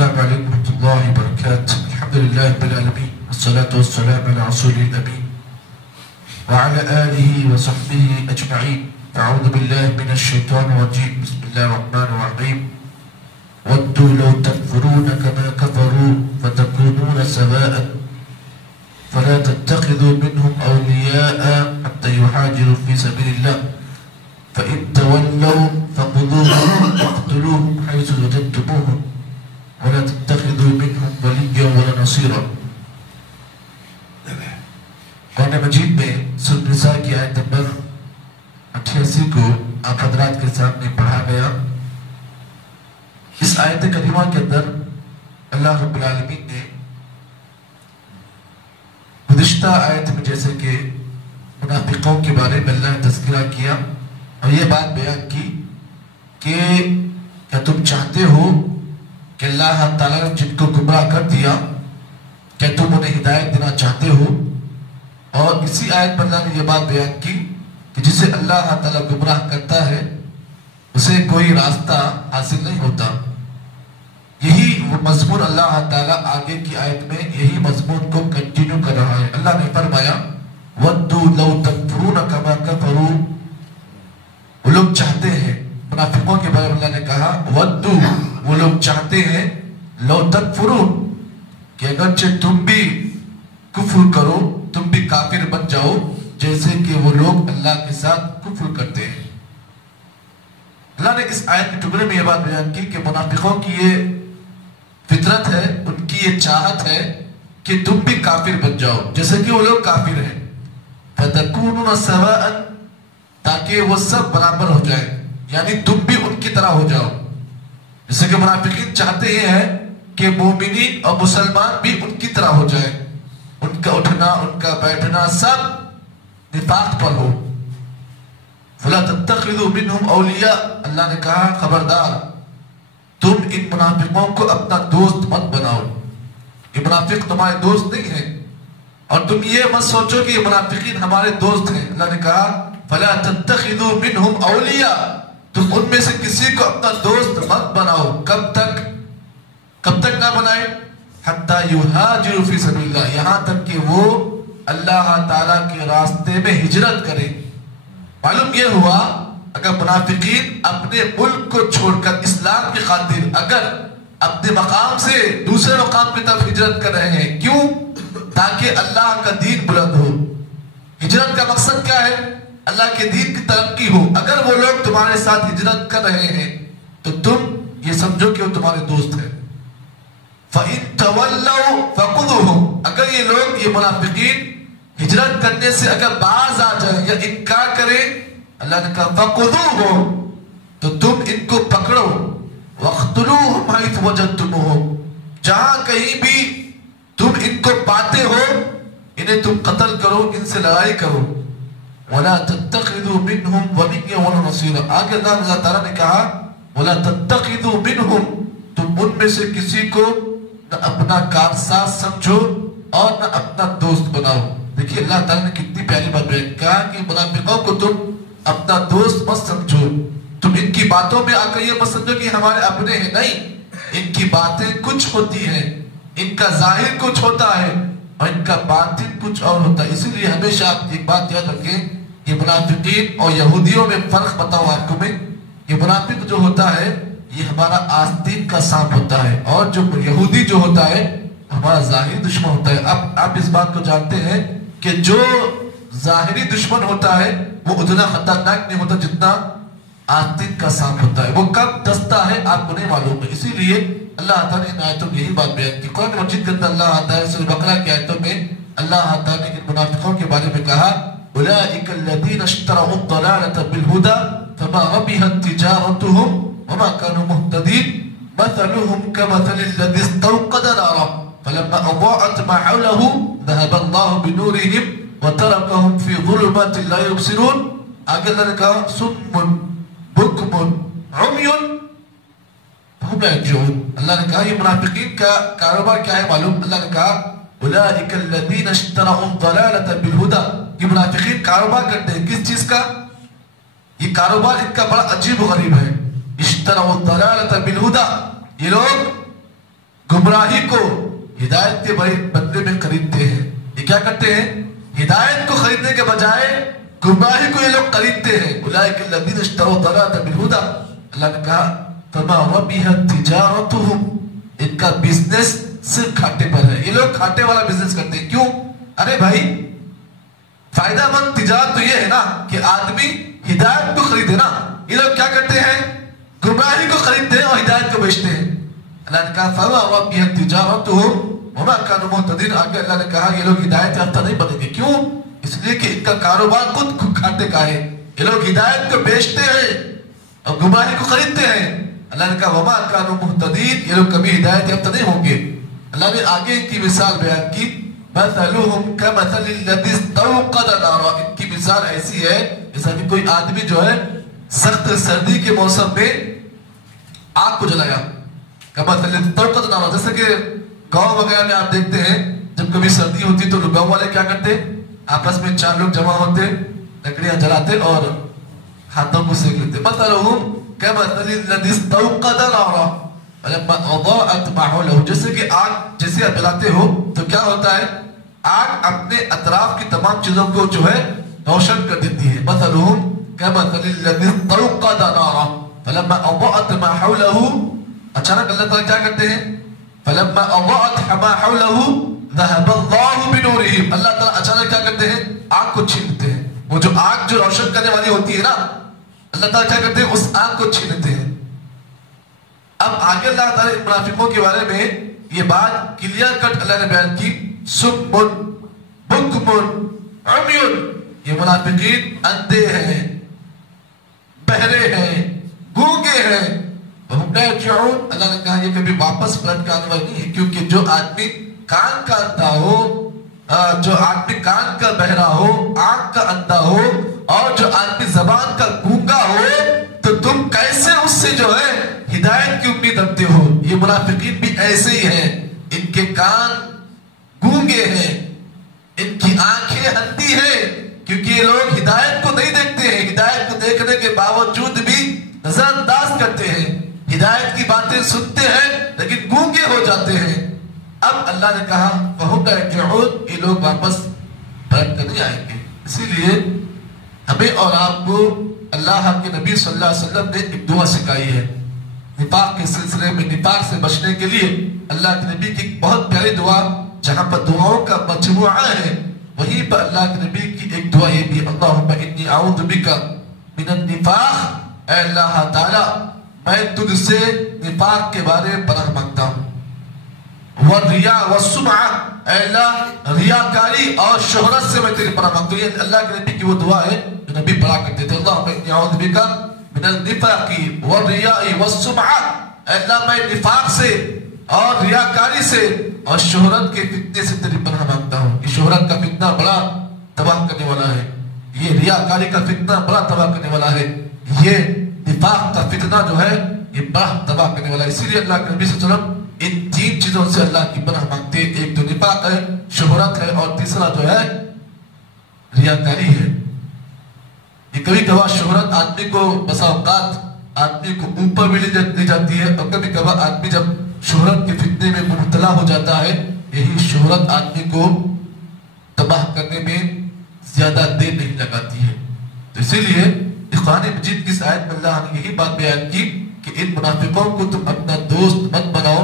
السلام عليكم ورحمة الله وبركاته. الحمد لله رب العالمين والصلاة والسلام على رسول الأمين وعلى آله وصحبه أجمعين. أعوذ بالله من الشيطان الرجيم. بسم الله الرحمن الرحيم. ودوا لو تكفرون كما كفروا فتكونون سواء فلا تتخذوا منهم أولياء حتى يهاجروا في سبيل الله فإن تولوا فخذوهم واقتلوهم حيث وجدتموهم ولا تتخذوا منهم وليا ولا نصيرا. قرآن مجید میں سورۃ النساء کی آیت نمبر 88 کو آپ حضرات کے سامنے پڑھا گیا. اس آیت کریمہ کے اندر اللہ رب العالمین نے گزشتہ آیت میں جیسے کہ منافقوں کے بارے میں اللہ نے تذکرہ کیا اور یہ بات بیان کی کہ کیا تم چاہتے ہو کہ اللہ تعالیٰ نے جن کو گمراہ کر دیا کیا تم انہیں ہدایت دینا چاہتے ہو؟ اور اسی آیت پر اللہ نے یہ بات بیان کی کہ جسے اللہ تعالیٰ گمراہ کرتا ہے اسے کوئی راستہ حاصل نہیں ہوتا. یہی وہ مضمون اللہ تعالیٰ آگے کی آیت میں یہی مضمون کو کنٹینیو کر رہا ہے. اللہ نے فرمایا وَدُّوا لَوْ تَكْفُرُونَ كَمَا كَفَرُوا. وہ لوگ چاہتے ہیں, منافقوں کے بارے میں اللہ نے کہا وَدُّوا, وہ لوگ چاہتے ہیں لَوْ تَكْفُرُونَ, کہ اگرچہ تم بھی کفر کرو, تم بھی کافر بن جاؤ جیسے کہ وہ لوگ اللہ کے ساتھ کفر کرتے ہیں. اللہ نے اس آیت کے ٹکڑے میں یہ بات بیان کی کہ منافقوں کی یہ فطرت ہے, ان کی یہ چاہت ہے کہ تم بھی کافر بن جاؤ جیسے کہ وہ لوگ کافر ہیں. فَتَكُونُونَ سَوَاءً, تاکہ وہ سب برابر ہو جائیں, یعنی تم بھی ان کی طرح ہو جاؤ. جیسے کہ منافقین چاہتے یہ ہیں کہ مومنین اور مسلمان بھی ان کی طرح ہو جائیں, ان کا اٹھنا ان کا بیٹھنا سب نفاق پر ہو. فَلَا تَتَّخِذُوا مِنْهُمْ أَوْلِيَاءَ, اللہ نے کہا خبردار تم ان منافقوں کو اپنا دوست مت بناؤ. یہ منافق تمہارے دوست نہیں ہیں اور تم یہ مت سوچو کہ یہ منافقین ہمارے دوست ہیں. اللہ نے کہا فَلَا تَتَّخِذُوا مِنْهُمْ أَوْلِيَاءَ, تم ان میں سے کسی کو اپنا دوست مت بناؤ. کب تک نہ بنائے؟ حَتَّى يُهَاجِرُوا فِي سَبِيلِ اللَّهِ, یہاں تک کہ وہ اللہ تعالیٰ کے راستے میں ہجرت کریں. معلوم یہ ہوا اگر منافقین اپنے ملک کو چھوڑ کر اسلام کی خاطر اگر اپنے مقام سے دوسرے مقام کی طرف ہجرت کر رہے ہیں, کیوں؟ تاکہ اللہ کا دین بلند ہو. ہجرت کا مقصد کیا ہے؟ اللہ کے دین کی ترقی ہو. اگر وہ لوگ تمہارے ساتھ ہجرت کر رہے ہیں تو تم یہ سمجھو کہ وہ تمہارے دوست ہیں. فَإِن تَوَلَّوْا فَخُذُوهُمْ, اگر یہ لوگ یہ منافقین ہجرت کرنے سے اگر باز آ جائیں یا انکار کریں, اللہ نے کہا فَخُذُوهُمْ, تو تم ان کو پکڑو. وَاقْتُلُوهُمْ حَيْثُ وَجَدتُّمُوهُمْ, جہاں کہیں بھی تم ان کو پاتے ہو انہیں تم قتل کرو, ان سے لڑائی کرو. وَلَا تَتَّخِذُوا مِنْهُمْ وَلِيًّا وَلَا نَصِيرًا, آگے اللہ تعالیٰ نے کہا وَلَا تَتَّخِذُوا مِنْهُمْ, تم ان میں سے کسی کو نہ اپنا کارساز سمجھو اور نہ اپنا دوست بناؤ. دیکھیے اللہ تعالیٰ نے کتنی پیاری بات بیان کہا کہ منافقوں کو تم اپنا دوست مت سمجھو. تم ان کی باتوں میں آ کر یہ مت سمجھو کہ ہمارے اپنے ہیں, نہیں, ان کی باتیں کچھ ہوتی ہیں, ان کا ظاہر کچھ ہوتا ہے اور ان کا باطن کچھ اور ہوتا ہے. اسی لیے ہمیشہ آپ ایک بات یاد رکھیں, یہ منافقین اور یہودیوں میں فرق بتاؤں آپ کو میں. یہ منافق جو ہوتا ہے یہ ہمارا آستین کا سانپ ہوتا ہے اور جو یہودی جو ہوتا ہے ہمارا ظاہری دشمن ہوتا ہے. اب آپ اس بات کو جانتے ہیں کہ جو ظاہری دشمن ہوتا ہے وہ اتنا خطرناک نہیں ہوتا جتنا آستین کا سانپ ہوتا ہے. وہ کب دستا ہے آپ کو نہیں معلوم ہے. اسی لیے اللہ تعالیٰ نے ان آیتوں میں یہی بات بیان کی. قرآن مجید کے اندر اللہ تعالیٰ سورۃ بقرہ کی آیتوں میں اللہ تعالیٰ نے ان منافقوں کے بارے میں کہا اولئک الذین اشتروا الضلالۃ بالہدی فما ربحت تجارتهم وما كانوا مهتدين مثلهم كمثل الذي استوقد نارا فلما أضاءت ما حوله ذهب الله بنورهم وتركهم في ظلمات لا يبصرون. آگے اللہ نے کہا صم بکم عمی فهم لا يرجعون. اللہ نے کہا یہ منافقین کا کاروبار کیا ہے معلوم؟ اللہ نے کہا اولئک الذین اشتروا الضلالۃ بالہدی, یہ منافقین کاروبار کرتے ہیں کس چیز کا؟ یہ کاروبار ان کا بڑا عجیب و غریب ہے. اشتروا الضلالۃ بالہدی, یہ لوگ گمراہی کو ہدایت کے بدلے میں خریدتے ہیں. یہ کیا کرتے ہیں؟ ہدایت کو خریدنے کے بجائے گمراہی کو یہ لوگ خریدتے ہیں. اولئک الذین اشتروا الضلالۃ بالہدی. اللہ نے کہا فما ربحت تجارتہم، ان کا بزنس صرف گھاٹے پر ہے. یہ لوگ گھاٹے والا بزنس کرتے ہیں. کیوں؟ ارے بھائی فائدہ مند تجارت تو یہ ہے نا کہ آدمی ہدایت کو خریدے نا. یہ لوگ کیا کرتے ہیں؟ گمراہی کو خریدتے ہیں اور ہدایت کو بیچتے ہیں. اللہ نے کہا فما ربحت تجارتہم وما كانوا مهتدين. آگے اللہ نے کہا یہ لوگ ہدایت یافتہ نہیں بنیں گے. کیوں؟ اس لیے کہ ان کا کاروبار خود گھاٹے کا ہے. یہ لوگ ہدایت کو بیچتے ہیں اور گمراہی کو خریدتے ہیں. اللہ نے کہا وما كانوا مهتدين، یہ لوگ کبھی ہدایت یافتہ نہیں ہوں گے. اللہ نے آگے ان کی مثال بیان کی مثلهم كمثل الذي استوقد نارا. ان کی مثال ایسی ہے جیسا کہ کوئی آدمی جو ہے سخت سردی کے موسم میں آگ کو جلایا. كمثل الذي استوقد نارا، جیسے کہ گاؤں وغیرہ میں آپ دیکھتے ہیں جب کبھی سردی ہوتی تو گاؤں والے کیا کرتے؟ آپس میں 4 لوگ جمع ہوتے، لکڑیاں جلاتے اور ہاتھوں کو سینک لیتے. مثلهم كمثل الذي استوقد نارا فلما اضاءت ما حوله. جیسے کہ آگ جیسے آپ جلاتے ہو تو کیا ہوتا ہے؟ آگ اپنے اطراف کی تمام چیزوں کو جو ہے روشن کر دیتی ہے. مثلهم كمثل الذي استوقد نارا فلما اضاءت ما حوله. اچانک اللہ تعالیٰ کیا کرتے ہیں؟ فلما اضاءت ما حوله ذهب الله بنورهم. اللہ تعالیٰ اچانک کیا کرتے ہیں؟ آگ کو چھین لیتے ہیں. وہ جو آگ جو روشن کرنے والی ہوتی ہے نا، اللہ تعالیٰ کیا کرتے ہیں؟ اس آگ کو چھین لیتے ہیں. اب آگے اللہ تعالیٰ منافقوں کے بارے میں یہ بات کلیئر کٹ اللہ نے بیان کی. سم بکم عمی، یہ منافقین اندھے ہیں، بہرے ہیں، گونگے ہیں. وہم لا یرجعون. اللہ نے کہا یہ کبھی واپس پلٹ کے آنے والا نہیں ہے. کیونکہ جو آدمی کان کا اندھا ہو، جو آدمی کان کا بہرا ہو، آنکھ کا اندھا ہو، اور جو آدمی زبان کا گونگا ہو، تو تم کیسے اس سے جو ہے ہدایت کی امید رکھتے ہو؟ یہ منافقین بھی ایسے ہی ہیں. ان کے کان گونگے ہیں، ان کی آنکھیں اندھی ہیں، کیونکہ یہ لوگ ہدایت کو نہیں دیکھتے ہیں. ہدایت کو دیکھنے کے باوجود بھی نظر انداز کرتے ہیں. ہدایت کی باتیں سنتے ہیں لیکن گونگے ہو جاتے ہیں. اب اللہ نے کہا وَهُمْ لَا يَرْجِعُونَ، یہ لوگ واپس پلٹ کر نہیں آئیں گے. اسی لیے ہمیں اور آپ کو اللہ کے نبی صلی اللہ علیہ وسلم نے ایک دعا سکھائی ہے. نفاق کے سلسلے میں نفاق سے بچنے کے لیے اللہ کے نبی کی بہت پیاری دعا، جہاں پر دعاؤں کا مجموعہ ہے، وہیں پر اللہ کے نبی کی ایک دعا یہ بھی اللہم انی اعوذ بک من النفاق. اے اللہ تعالی میں تجھ سے نفاق کے بارے میں پناہ مانگتا ہوں. والریا والسمعہ، اے اللہ ریاکاری اور شہرت سے میں تیری پناہ مانگتا ہوں. یہ اللہ کے نبی کی وہ دعا ہے جو نبی پڑھا کرتے تھے. اللہم انی اعوذ بک من النفاق والریاء والسمعہ. اے اللہ میں نفاق سے اور ریاکاری سے اور شہرت کے فتنے سے تیری پناہ مانگتا ہوں. یہ شہرت کا فتنہ بڑا تباہ کرنے والا ہے. یہ ریاکاری کا فتنہ بڑا تباہ کرنے والا ہے. یہ نفاق کا فتنہ جو ہے یہ بڑا تباہ کرنے والا ہے. اسی لیے اللہ کے نبی صلی اللہ علیہ وسلم ان 3 چیزوں سے اللہ کی پناہ مانگتے ہیں. ایک تو نفاق ہے، شہرت ہے، اور تیسرا جو ہے ریاکاری ہے. یہ کبھی کبھار شہرت آدمی کو بسا اوقات آدمی کو اوپر بھی لے جاتی ہے، اور کبھی کبھار آدمی جب شہرت کے فتنے میں مبتلا ہو جاتا ہے، یہی شہرت آدمی کو تباہ کرنے میں زیادہ دیر نہیں لگاتی ہے. تو اسی لیے قرآن مجید کی آیت میں اللہ نے یہی بات بیان کی کہ ان منافقوں کو تم اپنا دوست مت بناؤ،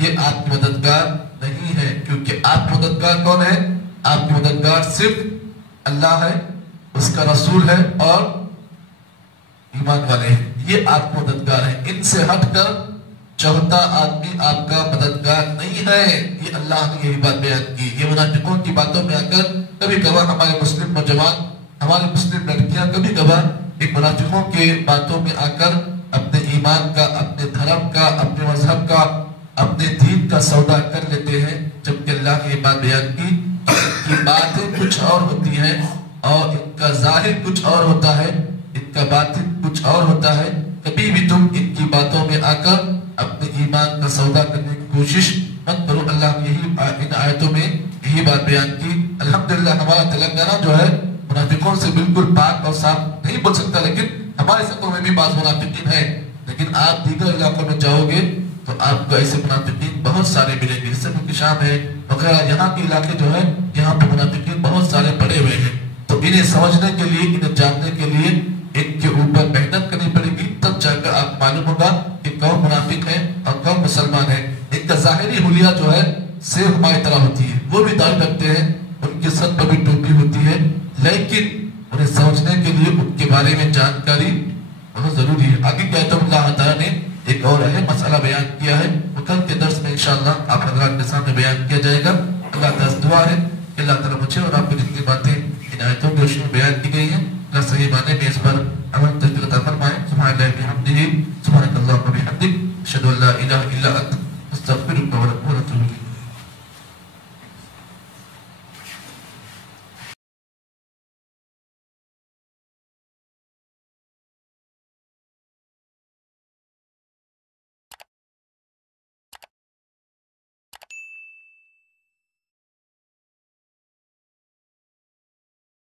یہ آپ کی مددگار نہیں ہے. کیونکہ آپ کی مددگار کون ہے؟ آپ کی مددگار صرف اللہ ہے، اس کا رسول ہے اور ایمان والے ہیں. یہ آپ کو مددگار ہے. ان سے ہٹ کر چوتھا آدمی آپ کا مددگار نہیں ہے. یہ اللہ نے یہی بات بیان کی. یہ منافقوں کی باتوں میں آ کر کبھی کبھار ہمارے مسلم نوجوان، ہمارے مسلم لڑکیاں کبھی کبھار ایک منافقوں کے باتوں میں آ کر اپنے ایمان کا، اپنے دھرم کا، اپنے مذہب کا، اپنے دین کا سودا کر لیتے ہیں. جبکہ اللہ نے یہ بات بیان کی کہ باتیں کچھ اور ہوتی ہیں اور ان کا ظاہر کچھ اور ہوتا ہے، ان کا باطن کچھ اور ہوتا ہے. کبھی بھی تم ان کی باتوں میں آ کر اپنے ایمان کا سودا کرنے کی کوشش مت کرو. اللہ نے یہی ان آیتوں میں یہی بات بیان کی. الحمدللہ ہمارا تلنگانہ جو ہے منافقوں سے بالکل پاک اور صاف نہیں بول سکتا، لیکن ہمارے سطحوں میں بھی بعض منافقین ہیں. لیکن آپ دیگر علاقوں میں جاؤ گے تو آپ کو ایسے منافقین بہت سارے ملیں گے، جیسے ملک شام ہے وغیرہ، یہاں کے علاقے جو ہے یہاں پہ منافقین بہت سارے پڑے ہوئے ہیں. تو انہیں سمجھنے کے لیے، انہیں جاننے کے لیے ان کے اوپر محنت کرنی پڑے گی، تب جا کر آپ معلوم ہوگا کہ کون منافق ہے اور کون مسلمان ہے. ان کا ظاہری حلیہ جو ہے سیب ہماری طرح ہوتی ہے، وہ بھی داڑھی رکھتے ہیں، ان کے سر پر بھی ٹوپی ہوتی ہے، لیکن انہیں سمجھنے کے لیے ان کے بارے میں جانکاری بہت ضروری ہے. آگے کہتا ہوں اللہ تعالیٰ نے ایک اور اہم مسئلہ بیان کیا ہے، وہ کل کے درس میں انشاءاللہ آپ حضرات کے سامنے بیان کیا جائے گا. اللہ تعالیٰ سے دعا ہے کہ اللہ تعالیٰ مجھے اور آپ کو جتنی باتیں ان آیتوں کی روشنی میں بیان کی گئی ہیں، اللہ صحیح معنی میں اس پر عمل تربیت عطا فرمائے. سبحان اللہ بحمدہ، سبحانک اللہم وبحمدک، اشہدو ان لا الہ الا انت، استغفرک و اتوب الیک.